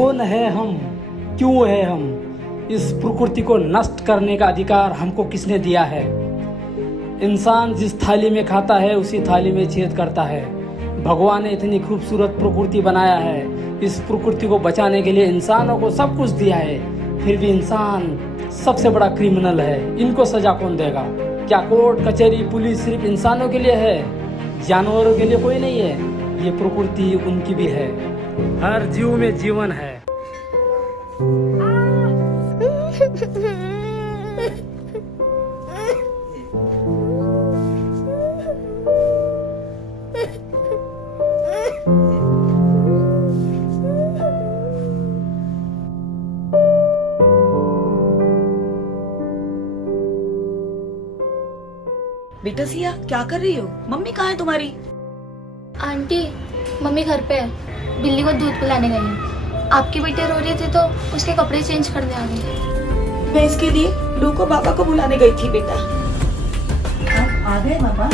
कौन है हम, क्यों है हम, इस प्रकृति को नष्ट करने का अधिकार हमको किसने दिया है। इंसान जिस थाली में खाता है उसी थाली में छेद करता है। भगवान ने इतनी खूबसूरत प्रकृति बनाया है, इस प्रकृति को बचाने के लिए इंसानों को सब कुछ दिया है, फिर भी इंसान सबसे बड़ा क्रिमिनल है। इनको सजा कौन देगा? क्या कोर्ट कचहरी पुलिस सिर्फ इंसानों के लिए है, जानवरों के लिए कोई नहीं है? ये प्रकृति उनकी भी है। हर जीव में जीवन है। बेटा सिया, क्या कर रही हो? मम्मी कहाँ है तुम्हारी? आंटी, मम्मी घर पे है, बिल्ली को दूध पिलाने गई है। आपकी बेटी रो रही थी तो उसके कपड़े चेंज करने आ गई। मैं इसके लिए लू को पापा को बुलाने गई थी बेटा। आ गए पापा।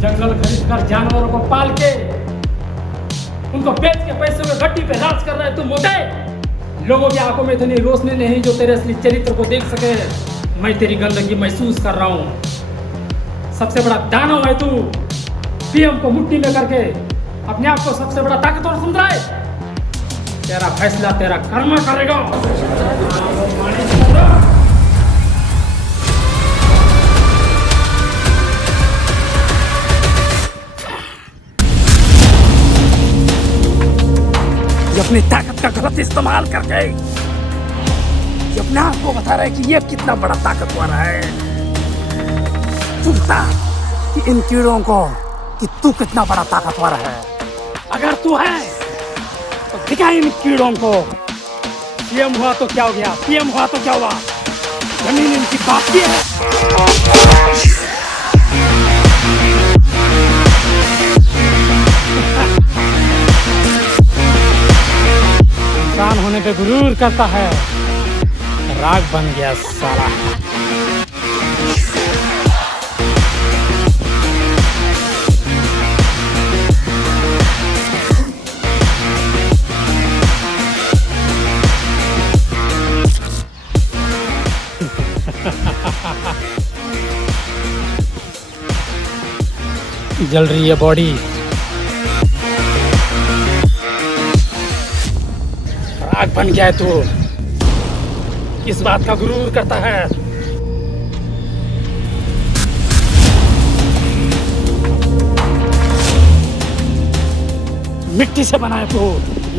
जंगल खरीद कर जानवरों को पाल के उनको बेच के पैसे में गड्डी पे राज कर रहा है। तू मोटे लोगों की आंखों में इतनी रोशनी नहीं जो तेरे असली चरित्र को देख सके। मैं तेरी गंदगी महसूस कर रहा हूँ। सबसे बड़ा दानव है तू। पीएम को मुट्ठी में करके अपने आप को सबसे बड़ा ताकतवर समझ रहा है। तेरा फैसला तेरा कर्म करेगा। अपनी ताकत का गलत इस्तेमाल करके ये अपने आप को बता रहा है कि ये कितना बड़ा ताकतवर है। तू बता कि इन कीड़ों को कि तू कितना बड़ा ताकतवर है। अगर तू है तो दिखा इन कीड़ों को। पीएम हुआ तो क्या हो गया, पीएम हुआ तो क्या हुआ, जमीन इनकी बाप की है। इंसान होने पे गुरूर करता है, राग बन गया साला। जल रही है बॉडी। राग बन गया है तू। किस बात का गुरूर करता है? मिट्टी से बना है तू,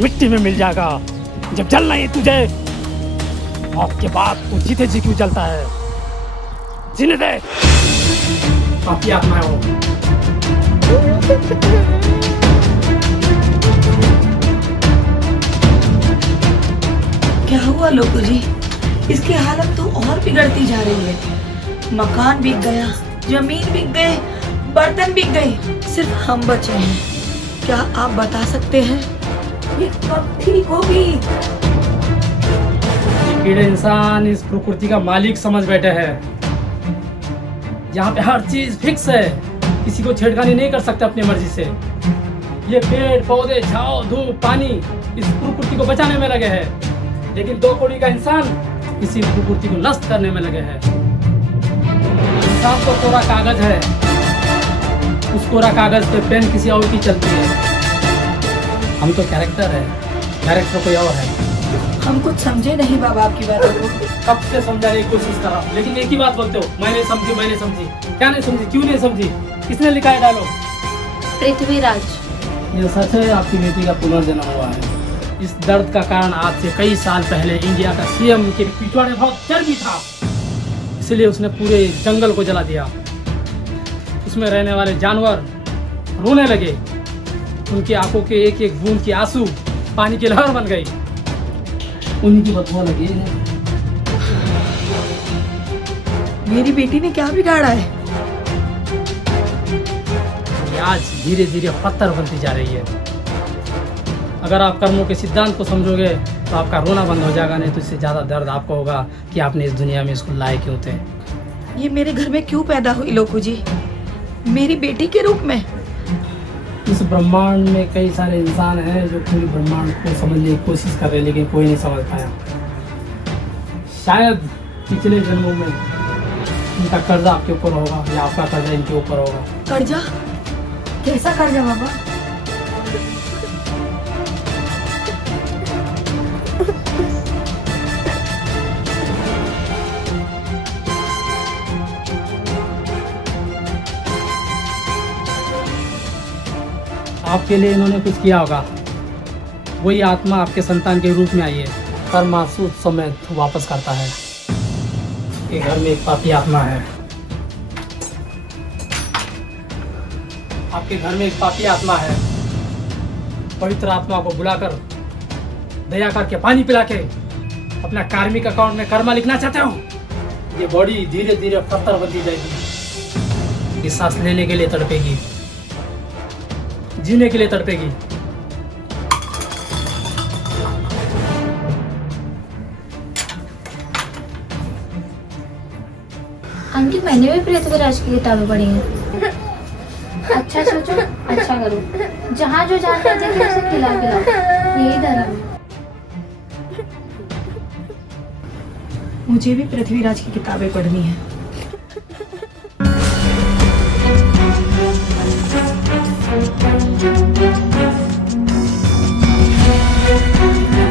मिट्टी में मिल जाएगा। जब जलना ही तुझे, मौत के बाद तू जीते जी क्यों जलता है? जीने दे, पापी आत्मा हो। क्या हुआ लोकू जी? इसकी हालत तो और बिगड़ती जा रही है। मकान बिक गया, जमीन बिक गए, बर्तन बिक गए, सिर्फ हम बचे हैं। क्या आप बता सकते हैं ये कब ठीक होगी? कीड़े इंसान इस प्रकृति का मालिक समझ बैठे हैं। यहाँ पे हर चीज फिक्स है, किसी को छेड़खानी नहीं कर सकते अपनी मर्जी से। ये पेड़ पौधे छाव धूप पानी इस प्रकृति को बचाने में लगे हैं, लेकिन 2 कौड़ी का इंसान इसी प्रकृति को नष्ट करने में लगे हैं। इंसान तो कोरा कागज है, उस कोरा कागज पे पेन किसी और की चलती है। हम तो कैरेक्टर है, कैरेक्टर कोई और है। हम कुछ समझे नहीं बाबा आपकी बातों को। कब से समझाने की कोशिश कर रहा हूँ, लेकिन एक ही बात बोलते हो, मैंने समझी मैंने समझी। क्या नहीं समझी, क्यों नहीं समझी, किसने लिखा है डायलॉग? पृथ्वीराज। ये सच है, आपकी बेटी का पुनर्जन्म हुआ है। इस दर्द का कारण आज से कई साल पहले इंडिया का सीएम के पिछवाड़े बहुत चर्बी था, इसलिए उसने पूरे जंगल को जला दिया। उसमें रहने वाले जानवर रोने लगे, उनकी आंखों के एक एक बूंद की आंसू पानी की लहर बन गई, उन्हीं की बदबू लगी इन्हें। मेरी बेटी ने क्या बिगाड़ा है? ये आज धीरे धीरे पत्थर बनती जा रही है। अगर आप कर्मों के सिद्धांत को समझोगे तो आपका रोना बंद हो जाएगा, नहीं तो इससे ज़्यादा दर्द आपको होगा कि आपने इस दुनिया में इसको लाए क्यों थे। ये मेरे घर में क्यों पैदा हुई लोकू जी, मेरी बेटी के रूप में? इस ब्रह्मांड में कई सारे इंसान हैं जो पूरे ब्रह्मांड को समझने की कोशिश कर रहे हैं, लेकिन कोई नहीं समझ पाया। शायद पिछले जन्मों में इनका कर्जा आपके ऊपर होगा या आपका कर्जा इनके ऊपर होगा। कर्जा? कैसा कर्जा बाबा? आपके लिए इन्होंने कुछ किया होगा, वही आत्मा आपके संतान के रूप में आई है, हर मासूद समय वापस करता है। ये घर में एक पापी आत्मा है, आपके घर में एक पापी आत्मा है। पवित्र आत्मा को बुलाकर दया करके पानी पिला के अपना कार्मिक अकाउंट में कर्मा लिखना चाहते हो? ये बॉडी धीरे धीरे पत्थर बनती जाएगी, ये सांस लेने के लिए तड़पेगी, जीने के लिए तड़पेगी। आंटी मैंने भी पृथ्वीराज की किताबें पढ़ी हैं। अच्छा सोचो, अच्छा करो, जहाँ जो जानते थे उसे खिला पिलाओ, यही धर्म है। मुझे भी पृथ्वीराज की किताबें पढ़नी है। Thank you.